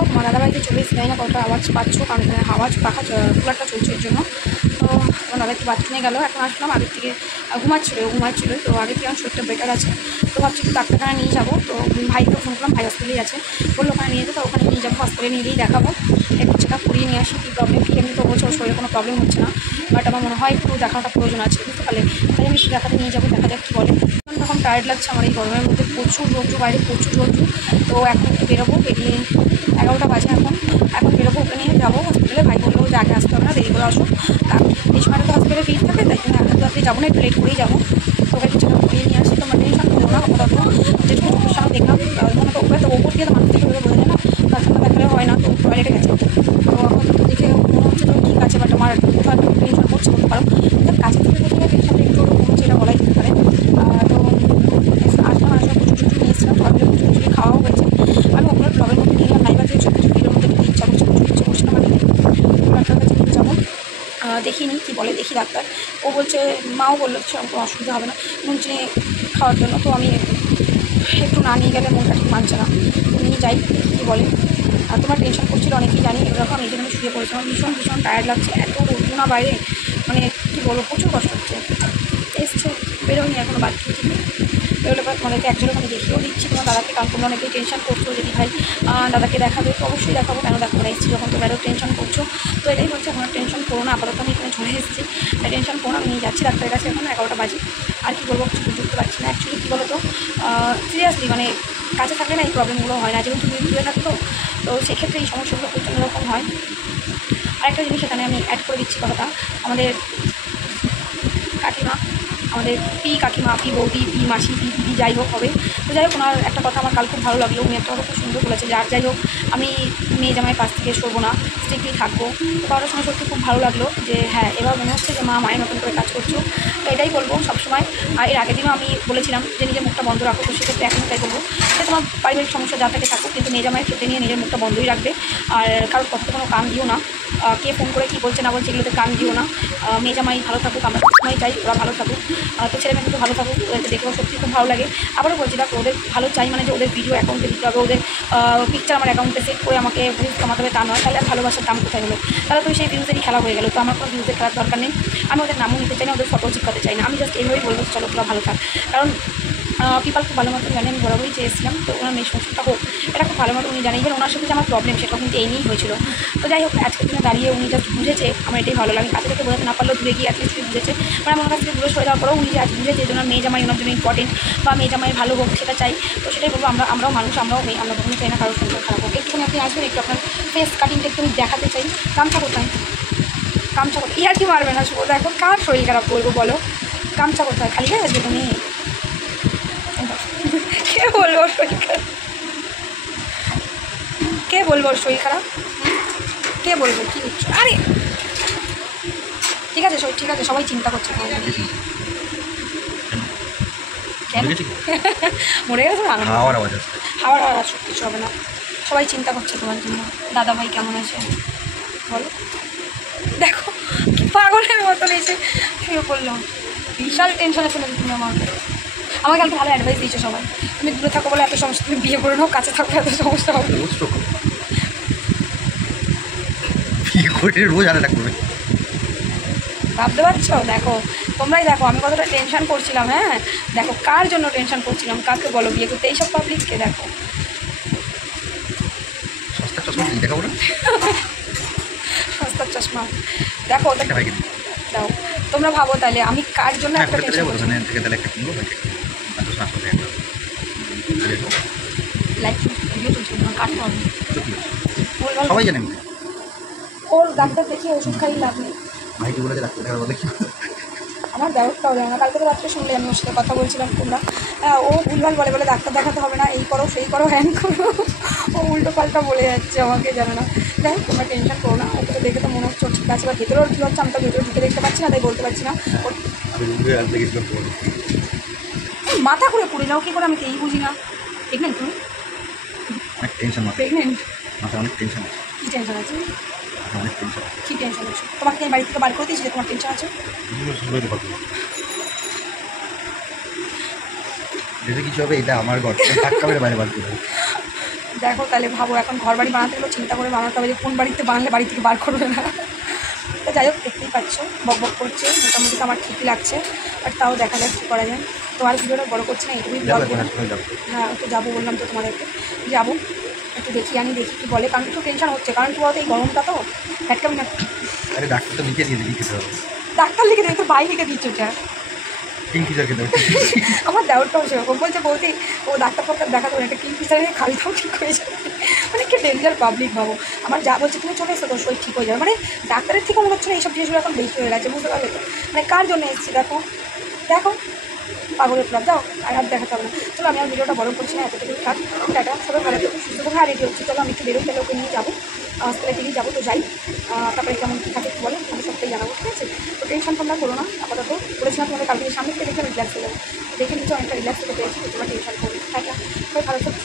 হোক আমার দাদাবাড়িতে চলে এসে না কতটা আওয়াজ পাচ্ছ, কারণ এখানে আওয়াজ পাখা কুলারটা চলছে এর জন্য। তো আমার দাদা একটু বাথরুমে গেল, এখন আসলাম। আগের থেকে ঘুমাচ্ছিল, তো আগে থেকে আমার শরীরটা বেটার আছে। তো ভাবছি একটু ডাক্তারখানা নিয়ে যাবো। তো ভাইকে ফোন করলাম, ভাই হসপিটালেই আছে, বললো ওখানে নিয়ে যেতে। তো ওখানে নিয়ে যাবো, হসপিটালে নিয়ে গিয়েই দেখাবো, একটু চেক আপ করিয়ে নিয়ে আসি কী প্রবলেম কী। এমনি তো বলছে ওর শরীরে কোনো প্রবলেম হচ্ছে না, বাট আমার মনে হয় একটু দেখানোটা প্রয়োজন আছে, বুঝতে পারলে। তাই আমি একটু দেখাতে নিয়ে যাবো, দেখা যাক কী বলে। তখন টায়ার্ড লাগছে আমার এই গরমের মধ্যে, প্রচুর রোদ্রু, বাইরে প্রচুর রোদ্রু। তো এখন একটু বেরোবো, বেরিয়ে 11টা বাজে এখন বেরোবো, ওকে নিয়ে যাবো হসপিটালে। ভাই বললো যে আগে আসতে হবে না, দেরি করে আসো, কারণ এই সময়টা তো হসপিটালে ভিড় থাকে, তাই জন্য এখন তো আপনি যাবো না, একটু লেট করেই যাবো। তো ওকে চেক আপ করিয়ে নিয়ে আসি, তোমার টেনশন করো না। আপাতত যেটুকু চোখের সামনে দেখলাম, মানে তো ওপরে তো ওপর দিয়ে তো মানুষ দেখে বোঝা যায় না, তার সামনে দেখালে হয় না। তো টয়লেটে গেছে, তো আপাতত দেখে মনে হচ্ছে তো ঠিক আছে, বাট আমার কোথাও একটু টেনশন করছে বলতে পারো। কাছে থেকে দেখে টেনশনটা একটু কমছে, এটা বলাই যেতে পারে। তো আসলাম, আসলে প্রচুর নিয়ে এসেছিলাম, সবাই মিলে প্রচুর খাওয়াও হয়েছে। আমি ওগুলো ব্লগের মধ্যে নিয়ে এলাম, লাইভ আছে সব কিছু ভিডিওর মধ্যে নিতে ইচ্ছা করছে, প্রচুর ইচ্ছে করছে আমার নিতে। ডাক্তার কাছে নিয়ে যাবো, দেখিয়ে নিই কী বলে, দেখি ডাক্তার। ও বলছে, মাও বললো কোনো অসুবিধা হবে না নুন চিনি খাওয়ার জন্য। তো আমি একটু না নিয়ে গেলে মনটা ঠিক মানছে না, তো নিয়ে যাই, কী বলে। আর তোমার টেনশন করছিল অনেকেই জানি, এরকম আমি এখানে শুয়ে পড়েছি, আমার ভীষণ টায়ার্ড লাগছে, এত রোদ্রু না বাইরে, মানে কী বলবো, প্রচুর কষ্ট হচ্ছে। এসছে, বেরোয়নি এখনো, বাকি বেরোলে পর তোমাদেরকে একজনের আমি দেখিয়েও দিচ্ছি তোমার দাদাকে, কারণ তোমরা অনেকেই টেনশন করছো যদি ভাই দাদাকে দেখাবে, তো অবশ্যই দেখাবো, কেন দেখাবো না, এসেছি যখন তোমরা এত টেনশন করছো। তো এটাই বলছে, এখন টেনশন করো না, আপাতত আমি এখানে চলে এসেছি, তাই টেনশন করো না। আমি নিয়ে যাচ্ছি ডাক্তারের কাছে, এখন 11টা বাজে। আর কি বলবো, কিছু বুঝতে পারছি না অ্যাকচুয়ালি, কী বলো তো, সিরিয়াসলি মানে কাছে থাকলে না এই প্রবলেমগুলো হয় না, যেমন তুমি দূরে থাকো, তো সেক্ষেত্রে এই সমস্যাগুলো প্রচণ্ড রকম হয়। আরেকটা জিনিস এখানে আমি অ্যাড করে দিচ্ছি কথাটা, আমাদের কাকিমা, আমাদের কাকিমা, বৌদি, মাসি, দিদি যাই হোক হবে। তো যাই হোক, ওনার একটা কথা আমার কাল খুব ভালো লাগলো, উনি একটা কথা খুব সুন্দর বলেছে, যে আর যাই হোক আমি মেয়ে জামাইয়ের পাশ থেকে সরবো না, স্ট্রিক্টলি থাকবো। তো কারোর সময় সত্যি খুব ভালো লাগলো, যে হ্যাঁ এবার মনে হচ্ছে যে মা মায়ের মতন করে কাজ করছো। তো এটাই বলবো সবসময়। আর এর আগের দিনও আমি বলেছিলাম যে নিজের মুখটা বন্ধ রাখো, তো সেক্ষেত্রে এখন তাই বলবো যে তোমার পারিবারিক সমস্যা যা থেকে থাকুক, কিন্তু মেয়ে জামাইয়ের ক্ষেত্রে নিয়ে নিজের মুখটা বন্ধই রাখবে। আর কারোর কথাতে কোনো কান দিও না, কে ফোন করে কী বলছে না বলছে এগুলোতে কান দিও না। মেয়ে জামাই ভালো থাকুক, আমরা সবসময় চাই ওরা ভালো থাকুক, তো ছেলে মেয়ে কিন্তু ভালো থাকুক, ওদেরকে দেখেও সত্যি খুব ভালো লাগে। আবারও বলছি, দেখো ওদের ভালো চাই মানে যে ওদের ভিডিও অ্যাকাউন্টে দিতে হবে, ওদের পিকচার আমার অ্যাকাউন্টে সেট করে আমাকে ভিউজ কমাতে হবে তা নয়, তাহলে আর ভালোবাসার দাম কোথায় হলো, তাহলে তো সেই ভিউজেরই খেলা হয়ে গেলো। তো আমার কোনো ভিউজের খেলার দরকার নেই, আমি ওদের নামও নিতে চাই না, ওদের ফটো চিপকাতে চাই না, আমি জাস্ট এইভাবেই বলবো চলো তোরা ভালো থাক। কারণ পিপাল খুব ভালো মতন জানি, আমি বরাবরই চেয়েছিলাম তো ওনার মেয়ে সংসারটা হোক, এটা খুব ভালো মতো উনি জানেন, যে ওনার সাথে যে আমার প্রবলেম সেটা কিন্তু এই নিয়েই হয়েছিল। তো যাই হোক, আজকের দিনে দাঁড়িয়ে উনি জাস্ট বুঝেছে, আমার এটাই ভালো লাগে, কাছে থেকে বোঝাতে না পারলেও দূরে গিয়ে অ্যাটলিস্ট বুঝেছে, মানে আমার কাছ থেকে দূরে সরে যাওয়ার পরেও উনি যে আজ বুঝেছে যে ওনার মেয়ে জামাই ওনার জন্য ইম্পর্টেন্ট, বা মেয়ে জামাই ভালো হোক সেটা চাই। তো সেটাই বলবো, আমরাও মানুষ, আমরাও মেয়ে, আমরা কখনো চাই না কারোর সংসার খারাপ হোক। একটুখানি আপনি আসবেন, একটু আপনার ফেস কাটিংটা একটু আমি দেখাতে চাই। গামছা কোথায়, গামছা কোথায়, ইয়ার কি মারবে না শুভ, দেখো কার শরীর খারাপ বলবো বলো, গামছা কোথায়, খালি গায়ে আসবে তুমি, কে বলবো ওর শরীর খারাপ, কে বলবো ওর শরীর খারাপ, কে বলবো কি, আরে ঠিক আছে ঠিক আছে, সবাই চিন্তা করছে কেন মরে গেছে, হাওয়ার আওয়াজ কিছু হবে না, সবাই চিন্তা করছে তোমার জন্য। দাদা ভাই কেমন আছে বলো, দেখো কি পাগলের মতন এসে শুয়ে পড়লো, বিশাল টেনশনে ফেলেছো তুমি আমাকে কালকে ভালো অ্যাডভাইস দিয়েছো সবাই, তুমি দূরে থাকো বলে এত সমস্যা, তুমি বিয়ে করে নাও, কাছে থাকো এত সমস্যা হবে, রোজ আলাদা করবে, ভাবতে পারছো, দেখো তোমরাই দেখো আমি কতটা টেনশন করছিলাম। হ্যাঁ দেখো কার জন্য টেনশন করছিলাম, কাকে বলো বিয়ে করতে, এইসব পাবলিককে দেখো, সস্তার চশমা দেখাবো না, সস্তার চশমা দেখো দাও, তোমরা ভাবো তাহলে আমি কার জন্য একটা টেনশন করছি, লাইক ভিডিও চলছে না, কাটতে হবে, সবাই জানে ওর ডাক্তার দেখিয়ে ওষুধ খাই লাভ নেই, ভাই কি বলেছে ডাক্তার দেখার বলে কি, আমার ব্যবস্থাও জানে না, কালকে তো রাত্রে শুনলে আমি ওর সাথে কথা বলছিলাম, তোমরা ও ভুলভাল বলে ডাক্তার দেখাতে হবে না, এই করো সেই করো হ্যান করো, ও উল্টো পাল্টা বলে যাচ্ছে আমাকে, জানো না। যাই হোক তোমরা টেনশন করো না, ওকে তো দেখে তো মনে হচ্ছে ঠিক আছে, বা ভেতরে ওর কী হচ্ছে আমি তো ভেতরে ঢুকে দেখতে পাচ্ছি না, তাই বলতে পারছি না। মাথা ঘুরে পড়ে যাও কী করে, আমি তো এই বুঝি না, প্রেগনেন্ট তুমি, অনেক টেনশন, প্রেগনেন্ট, মাথায় অনেক টেনশন আছে, কী টেনশন আছে, অনেক টেনশন, কী টেনশন আছে, তোমাকে বাড়ি থেকে বার করে দিয়েছি যে তোমার টেনশন আছে, যদি কিছু হবে এটা আমার ঘর, ধাক্কা মেরে বাইরে বার করে দেখো তাহলে ভাবো এখন ঘর বাড়ি বানাতে গেলেও চিন্তা করে বানাতে হবে যে কোন বাড়িতে বানালে বাড়ি থেকে বার করবে না। তো যাই হোক দেখতেই পাচ্ছ বক বক করছে, মোটামুটি তো আমার ঠিকই লাগছে, বাট তাও দেখা যাক কী করা যায়। তো আর ভিডিওটা বড় করছে না, এটুকুই যাবো ব্লগ। এখন হাসপাতালে যাবো। হ্যাঁ তো যাবো বললাম তো তোমাদেরকে, যাবো একটু দেখি দেখি কী বলে, কারণ একটু টেনশন হচ্ছে, কারণ কী বলতো এই গরমটা তো ফ্যাটকামি না। আরে ডাক্তার তো লিখে দিয়েছে, লিখে হবে। ডাক্তার লিখে দেয় তো বাই লিখে দিচ্ছ যা। কিংফিশার খেতে হবে। আমার দেওয়ারটাও সেরকম বলছে, বলতে ও ডাক্তার ফাক্তার দেখাতে হবে, একটা কিংফিশারে খালি দাও ঠিক হয়ে যাবে। মানে কি ডেঞ্জার পাবলিক ভাবো। আমার যা বলছে তুমি চলে এসো, তোর শরীর ঠিক হয়ে যাবে, মানে ডাক্তারের থেকে মনে হচ্ছে না এইসব জিনিসগুলো এখন বেশি হয়ে গেছে, বুঝতে পারলে তো। মানে কার জন্য এসেছি দেখো, দেখো পাগলের প্লাব যাও, আর হাত দেখাতে হবে না। চলো আমি আর ভিডিওটা বড় করছি না, এতটুকু থাক, টাটা, সবাই ভালো থাকো সুস্থ থাকো। আর রেডি হচ্ছে, চলো আমি একটু বেরোই, তাহলে ওকে নিয়ে যাবো হসপিটালের দিকেই যাবো, তো যাই। তারপরে কেমন কী থাকে বলো, আমি সবটাই জানাবো, ঠিক আছে। তো টেনশন তোমরা করো না, আপাতত বলেছিলাম তোমাদের কালকে সামনে থেকে দেখে আমি রিল্যাক্স হয়ে যাবো, দেখে নিচ্ছি অনেকটা রিল্যাক্স হতে পেরেছি, তো তোমরা টেনশন করো। টাটা, সবাই ভালো থাকো।